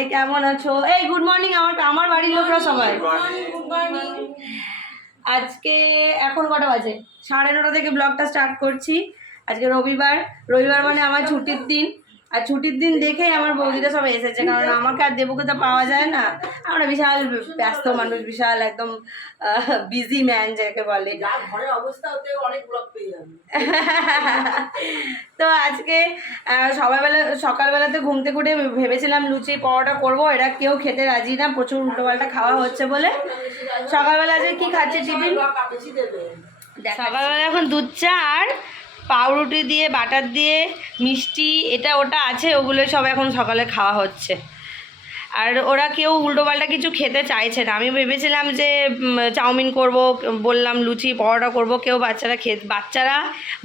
সবাই কেমন আছো? এই গুড মর্নিং আমার আমার বাড়ির লোকরা সবাই। আজকে এখন কটা বাজে? সাড়ে নটা থেকে ব্লগটা স্টার্ট করছি। আজকে রবিবার। রবিবার মানে আমার ছুটির দিন। আর ছুটির দিন দেখেই আমার বৌদিরা সবাই এসেছে কারণ আমাকে আর দেবুকে তো পাওয়া যায় না। আমরা বিশাল ব্যস্ত মানুষ বিশাল একদম বিজি ম্যান যাকে বলে। তো আজকে সকালবেলা সকালবেলাতে ঘুম থেকে উঠে ভেবেছিলাম লুচি পরোটা করব এরা কেউ খেতে রাজি না প্রচুর উল্টোপাল্টা খাওয়া হচ্ছে বলে। সকালবেলা আজকে কি খাচ্ছে টিফিন? সকালবেলা এখন দুধ চা আর পাউরুটি দিয়ে, বাটার দিয়ে, মিষ্টি, এটা ওটা আছে, ওগুলো সব এখন সকালে খাওয়া হচ্ছে। আর ওরা কেউ উল্টোপাল্টা কিছু খেতে চাইছে না। আমি ভেবেছিলাম যে চাউমিন করব, বললাম লুচি, পরোটা করব, কেউ বাচ্চারা খে, বাচ্চারা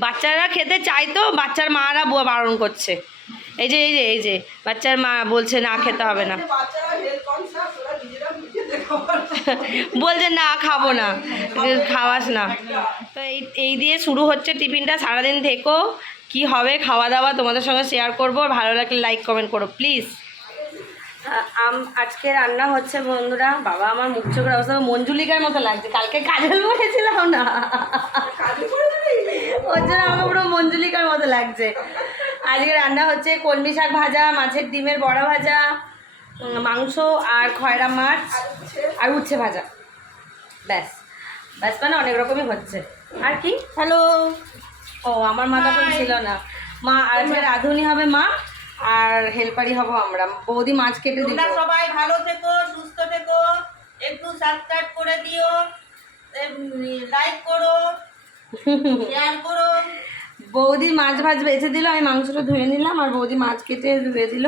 বাচ্চারা খেতে চাইতো, বাচ্চার মারা বারণ করছে। এই যে এই যে এই যে, বাচ্চার মা বলছে না খেতে হবে না। বলছে, না, খাব না। খাওয়াস না। তো এই এই দিয়ে শুরু হচ্ছে টিফিনটা। সারাদিন থেকো, কি হবে খাওয়া দাওয়া তোমাদের সঙ্গে শেয়ার করব। ভালো লাগলে লাইক কমেন্ট করো প্লিজ আম, আজকে রান্না হচ্ছে বন্ধুরা, বাবা আমার মুখ চোখের অবস্থা মঞ্জুলিকার মতো লাগছে। কালকে কাজল বলেছিলাম না? ওর জন্য আমার পুরো মঞ্জুলিকার মতো লাগছে। আজকে রান্না হচ্ছে কলমি শাক ভাজা, মাছের ডিমের বড়া ভাজা মাংস আর খয়রা মাছ আর উচ্ছে ভাজা। ব্যাস। ব্যাস মানে অনেক রকমই হচ্ছে। আর কি? হ্যালো ও আমার মা তখন ছিল না। মা আর রাঁধুনি হবে মা আর হেল্পারই হব আমরা। বৌদি মাছ কেটে তোমরা সবাই ভালো থেকো সুস্থ থেকো। একটু সাবস্ক্রাইব করে দিও। লাইক করো। শেয়ার করো। বৌদি মাছ ভাজ বেছে দিল আমি মাংসটা ধুয়ে নিলাম আর বৌদি মাছ কেটে ধুয়ে দিল।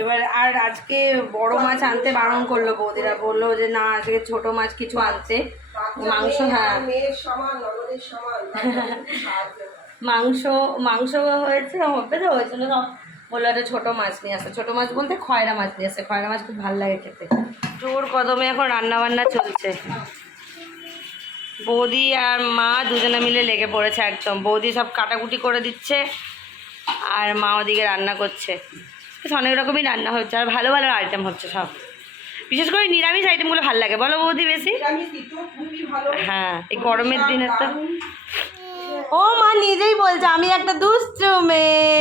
এবার আর আজকে বড় মাছ আনতে বারণ করল বৌদিরা, বলল যে না, আজকে ছোট মাছ কিছু আনতে। মাংস হ্যাঁ। মাংস মাংস হয়েছে, হবে তো, ওই জন্য বলল একটা ছোটো মাছ নিয়ে আসে। ছোটো মাছ বলতে খয়রা মাছ নিয়ে আসে। খয়রা মাছ খুব ভালো লাগে খেতে। জোর কদমে এখন রান্না বান্না চলছে। বৌদি আর মা দুজনে মিলে লেগে পড়েছে একদম। বৌদি সব কাটাকুটি করে দিচ্ছে, আর মা ওদিকে রান্না করছে। অনেক রকমই রান্না হচ্ছে আর ভালো ভালো আইটেম হচ্ছে সব। বিশেষ করে নিরামিষ আইটেমগুলো ভালো লাগে। বলো বৌদি বেশি। হ্যাঁ এই গরমের দিনে তো ও মা নিজেই বলছে আমি একটা দুষ্টু মেয়ে।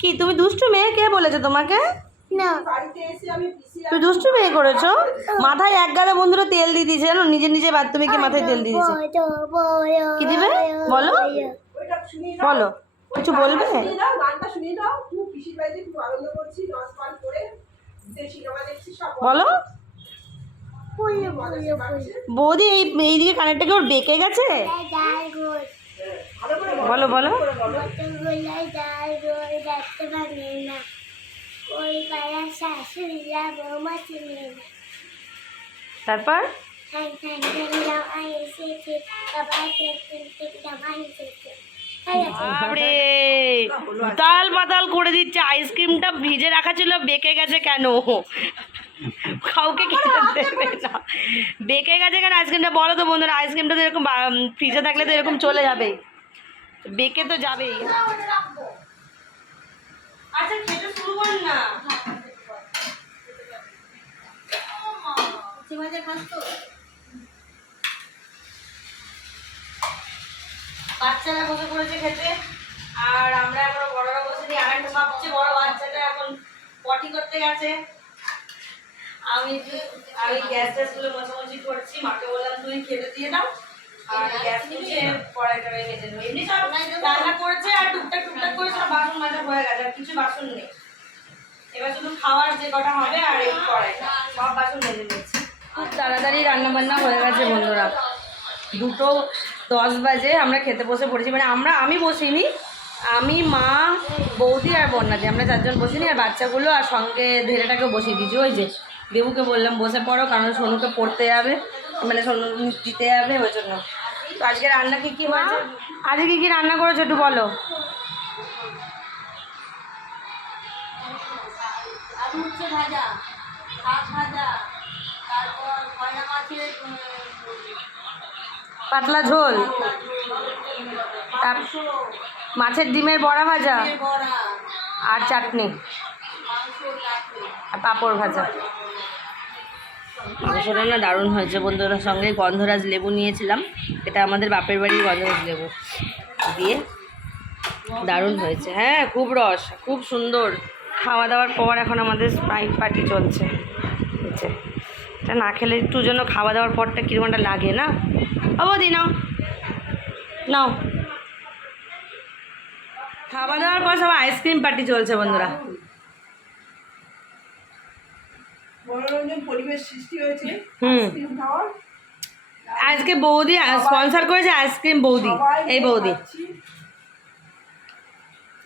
কি তুমি দুষ্টু মেয়ে? কে বলেছ তোমাকে? বাড়িতে এসে আমি পিসি তুই দুষ্টু মেয়ে করেছ? মাথায় এক গাদা বন্ধুরা তেল দিয়ে দিয়েছে জানো? নিজে নিজে বাথরুমে মাথায় তেল দিয়ে দিয়েছে কি দিবে? বলো। বলো। কিছু বলবে? দাও গানটা শুনিয়ে দাও। খুব পিসির বাড়িতে খুব আনন্দ করছি নাচ গান করে। সেই সিনেমা দেখছি সব বলো। বৌদি এই এইদিকে কানেরটা কি ওর বেঁকে গেছে? ভালো করে বলো। বলো তারপর? ঠান তাল পাতাল করে দিচ্ছে আইসক্রিমটা ভিজে রাখা ছিল বেঁকে গেছে কেন? কাউকে খেতে দেবে না। বেঁকে গেছে কেন আইসক্রিমটা? বলো তো বন্ধুরা আইসক্রিমটা তো এরকম ফ্রিজে থাকলে তো এরকম চলে যাবেই বেঁকে তো যাবেই। আচ্ছা খেতে শুরু কর না। বাচ্চারা বসে পড়েছে খেতে। আর আমরা এখনও বড়রা বসেনি আর একটা সবচেয়ে বড় বাচ্চাটা এখন পটি করতে গেছে। আমি আমি গ্যাস ট্যাসগুলো মোছামুছি করছি মাকে বললাম তুমি খেতে দিয়ে দাও। আর গ্যাস মুছে কড়াইটা রেখে দেবো এমনি সব রান্না করেছে আর টুকটাক টুকটাক করে সব বাসন মাজা হয়ে গেছে আর কিছু বাসন নেই। এবার শুধু খাওয়ার যে কটা হবে আর এই কড়াইটা সব বাসন মেজে নিয়েছি খুব তাড়াতাড়ি রান্না বান্না হয়ে গেছে বন্ধুরা। দুটো দশ বাজে আমরা খেতে বসে পড়েছি। মানে আমরা আমি বসিনি আমি মা বৌদি আর বন্যাদি আমরা চারজন বসিনি আর বাচ্চাগুলো আর সঙ্গে ধীরেটাকে বসিয়ে দিয়েছি। ওই যে দেবুকে বললাম বসে পড়ো কারণ সোনুকে পড়তে যাবে মানে সোনু দিতে যাবে ওই জন্য। তো আজকে রান্না কি কি হয়েছে? আজকে কি কি রান্না করেছ একটু বলো। ভাজা ভাজা তারপর মাছের পাতলা ঝোল। তার মাছের ডিমের বড়া ভাজা আর চাটনি। আর পাঁপড় ভাজা। মাংসটা না দারুণ হয়েছে বন্ধুদের সঙ্গে গন্ধরাজ লেবু নিয়েছিলাম। এটা আমাদের বাপের বাড়ির গন্ধরাজ লেবু। দিয়ে দারুণ হয়েছে। হ্যাঁ খুব রস খুব সুন্দর। খাওয়া দাওয়ার পর এখন আমাদের স্প্রাইট পার্টি চলছে। এটা না খেলে একটু যেন খাওয়া দাওয়ার পরটা কীরকম একটা লাগে না? অবধি নাও। নাও। খাওয়া দাওয়ার পর সব আইসক্রিম পার্টি চলছে বন্ধুরা। মনোরঞ্জন পরিবেশ সৃষ্টি হয়েছে। হুম। আজকে বৌদি স্পন্সর করেছে আইসক্রিম বৌদি এই বৌদি।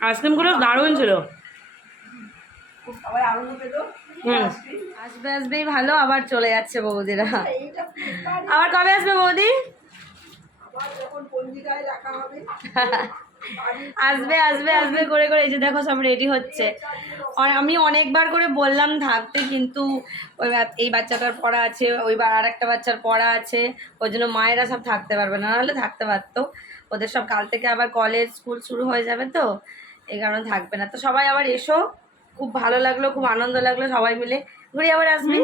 আইসক্রিমগুলো দারুণ ছিল। আসবে আসবেই ভালো আবার চলে যাচ্ছে বৌদিরা। আবার কবে আসবে বৌদি আবার যখন পঞ্জিকায় রাখা হবে আসবে আসবে আসবে করে করে এই যে দেখো সব রেডি হচ্ছে। আর আমি অনেকবার করে বললাম থাকতে কিন্তু ওই এই বাচ্চাটার পড়া আছে ওই আর একটা বাচ্চার পড়া আছে ওই জন্য মায়েরা সব থাকতে পারবে না নাহলে থাকতে পারতো। ওদের সব কাল থেকে আবার কলেজ স্কুল শুরু হয়ে যাবে তো এই কারণে থাকবে না। তো সবাই আবার এসো খুব ভালো লাগল খুব আনন্দ লাগল সবাই মিলে। ঘুরে আবার আসবি?